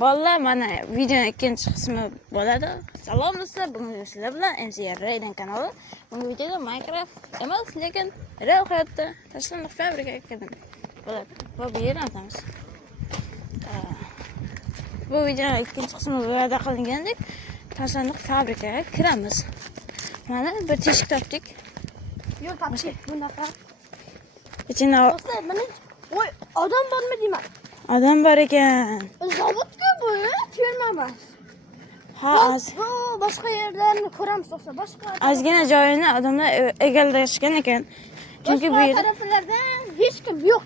Bolalar, mana videoning ikkinchi qismi bo'ladi. Salom do'stlar, bugun sizlar bilan MCR Rayden kanali. Bugun videoda Minecraft emas, lekin real hayotda tashlandiq fabrikaga kirdim. Bo'ladi. Va bu yerni atamiz. Bu videoning ikkinchi qismi va'da qilingandek tashlandiq fabrikaga kiramiz. Mana bir teshik topdik. Yo'l topdik bunaqa. Ichini Do'stlar, mana voy, odam bormi deyman. odam bor ekan. Zavodga bu, ferma emas. Ha, Bu boshqa yerlarni ko'ramiz do'stlar. Boshqa ozgina joyini odamlar egallashgan ekan. Chunki bu yerda taraflardan hech kim yo'q.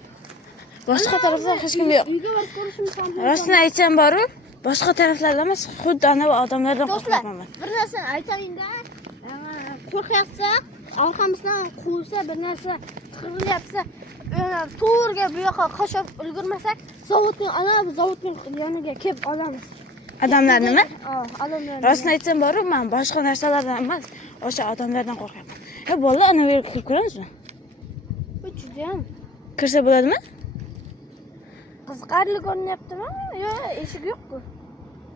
boshqa tarafda hech kim yo'q. Uyga borib ko'rishimiz mumkin. Rostini aytsam boru, boshqa taraflarda emas, xuddi ana odamlardan Do'stlar, qo'rqaman. bir narsa aytayinda, qo'rqyapsa, orqamizdan quvsa, bir narsa qiryapsa, to'g'riga bu yoqqa qochib ulgurmasak, zavodning yoniga kelib olamiz. Odamlar nima? Odamlar. Rostini aytsam boru, men boshqa narsalardan emas, o'sha odamlardan qo'rqaman. Bolalar, ana bu yerga kirib ko'ramizmi? Bu judayam Kirsa bo'ladimi? qiziqarli ko'rinyaptimi? Yo'q, eshik yo'q-ku.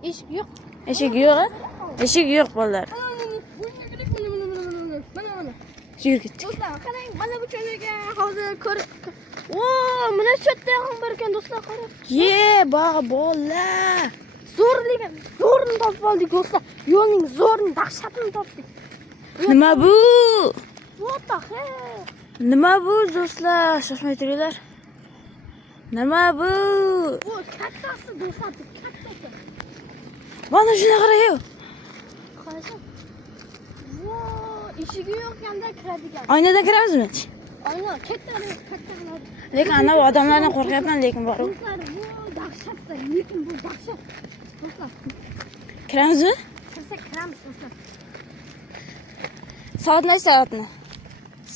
Eshik yo'q. Eshik yo'q. Eshik yo'q bolalar. Mana. Yur ketdik. Do'stlar, qarang, mana bu joyga hozir ko'rib. Mana shu yerda ham bor ekan do'stlar, qarang. Bolalar. Zo'rni topib oldik do'stlar. Yo'lning zo'rini, dahshatini topdik. Nima bu? What the hell? Nima bu do'stlar? Shoshmay turinglar. Nima bu? Bu kattasi do'stlar, kattasi. Mana shuna qarang. Qarasa. Eshigi yo'q ekan-da kiradigan. Oynadan kiramizmi? Aynan, katta. Lekin ana bu odamlardan qo'rqyapman, lekin boru. Do'stlar, bu dahshatda, lekin bu dahshat. Do'stlar, Kiramizmi? kirsak kiramiz do'stlar. Soat necha?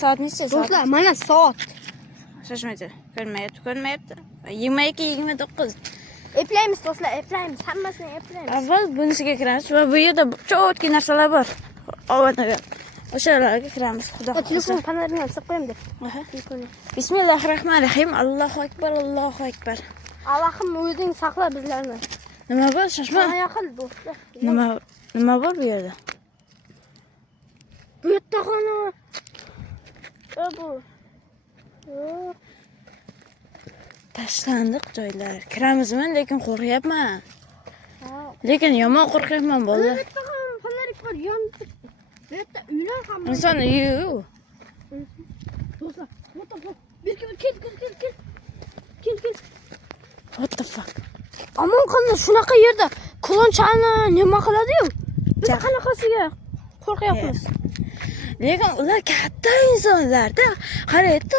Soat necha? Do'stlar, mana soat. Shoshmaydi. Ko'rmayapti. 22:29. Eplaymiz do'stlar, eplaymiz. Hammasini eplaymiz. Avval bunisiga kiramiz va bu yerda cho'tki narsalar bor. Ovanaga. O'shalarga kiramiz. Xudo Telefon xohlasa. panelini olsak qo'yamda. Aha. Telefonni. Bismillahirrohmanirrohim. Allohu akbar, Allohu akbar. Allohim o'zing saqla bizlarni. Nima bor? Shoshma. Nima qil do'stlar? Nima bor bu yerda? Bu yerda xona. Bu. Tashlandiq joylar. Kiramizmi, lekin qo'rqyapman. Lekin yomon qo'rqyapman Bu bolalar. yerda ham panellik bor, yonib. Bu yerda uylar ham bor. Inson uyi. Do'stlar, bir kel. What the fuck? Amon qildi, shunaqa yerda kulonchani nima qiladi-yu? Biz qanaqasiga qo'rqyapmiz. Lekin ular katta insonlarda. Qaraydi.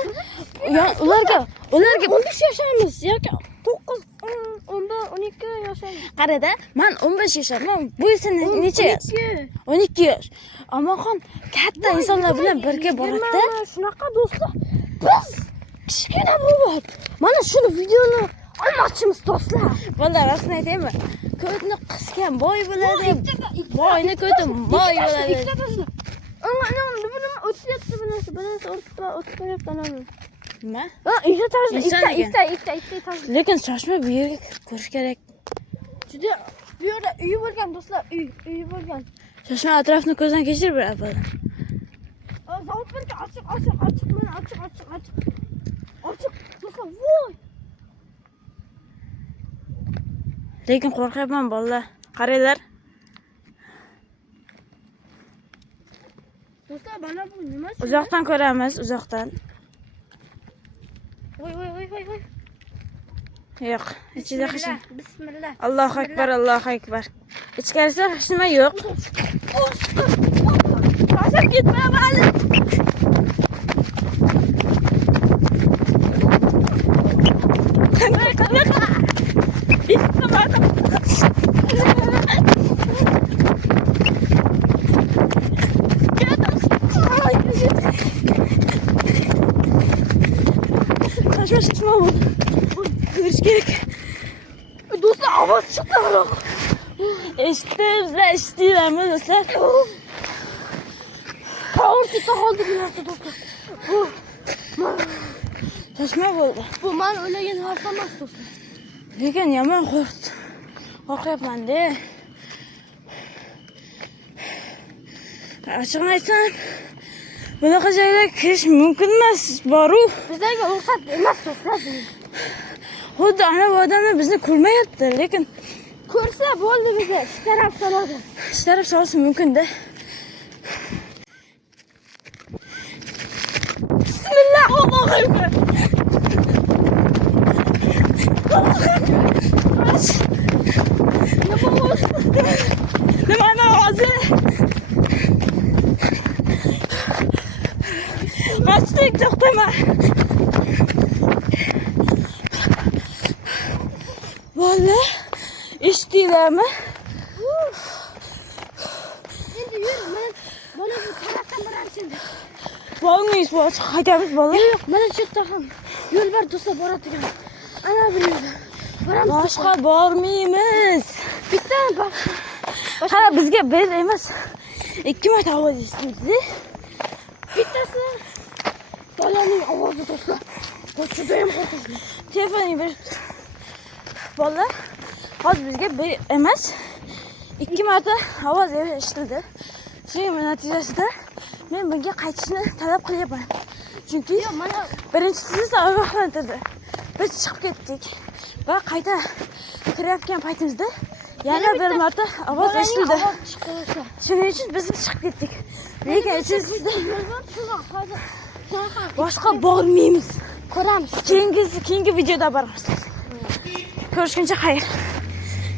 Ularga 15 yoshamiz yoki 9, 11, 12 yoshamiz. qarada, men 15 yoshdaman. Bu esa necha yosh? 12 yosh. Amoxon katta insonlar bilan birga boradi. Shunaqa do'stlar. Biz kichkina bo'lib, mana shuni videoni olmoqchimiz do'stlar. Bolalar, rostini aytaymi? Ko'tni qisgan boy bo'ladi. Boyni ko'ti boy bo'ladi. Nima o'tyapti bu narsa? Bu narsa o'tib qo'yapti ana. Nima? Ikkita tajli, Inson ekan. ikkita tajli. Lekin shoshma, bu yerga ko'rish kerak. Juda bu yerda uyi bo'lgan do'stlar, uyi bo'lgan. Shoshma, atrofni ko'zdan kechir bir avval. Zavod berga ochiq, mana ochiq. Ochiq. Do'stlar, voy. Lekin qo'rqyapman bolalar. Qaranglar. Do'stlar, mana bu nima? Uzoqdan ko'ramiz, uzoqdan. Voy. Yo'q, ichida hech nima. Bismillah. Allohu akbar, Allohu akbar. Ichkarisida hech nima yo'q. Qasam ketmayman. Shoshma bu. Ko'rish kerak. Do'stlar, ovoz chiqdi. Eshitdinglarmi do'stlar? Qovur keta qoldi bu narsa do'stlar. Shoshma bo'ldi. Bu men o'ylagan narsa emas do'stlar. Lekin yomon qo'rqdim. Qo'rqyapman-da. Ochig'ini aytsam, bunaqa joylarga kirish mumkin emas, boru. Bizlarga ruxsat emas do'stlar. Xuddi ana bu odamlar bizni ko'rmayapti, lekin Ko'rsa bo'ldi bizga, ishtarab soladi. ishtarib solsa mumkin-da. Bismillah, Allohu akbar. Nima ovozi? Masjid to'xtama. Valla, eshitdinglarmi? Endi yur, mana bu tarafdan boramiz endi. Bo'lmaysiz, qaytamiz bola. Yo'q, mana shu yerda ham yo'l bor do'stlar boradigan. Ana bu yerda. Boramiz. Boshqa bormaymiz. Bitta boshqa. Qara, bizga bir emas, 2 marta ovoz eshitdik. Bittasi bolaning ovozi do'stlar. Juda ham qo'rqinchli. Telefoning berib tur. Bolalar, hozir bizga bir emas, 2 marta ovoz eshitildi. Shuning natijasida men bunga qaytishni talab qilyapman. Chunki Mana birinchisi ogohlantirdi. Biz chiqib ketdik va qayta kirayotgan paytimizda yana bir marta ovoz eshitildi. Shuning uchun biz chiqib ketdik. Lekin ichimizda yo'l bor, shunga hozir boshqa bormaymiz. ko'ramiz. Keyingi videoda boramiz. Ko'rishguncha xayr.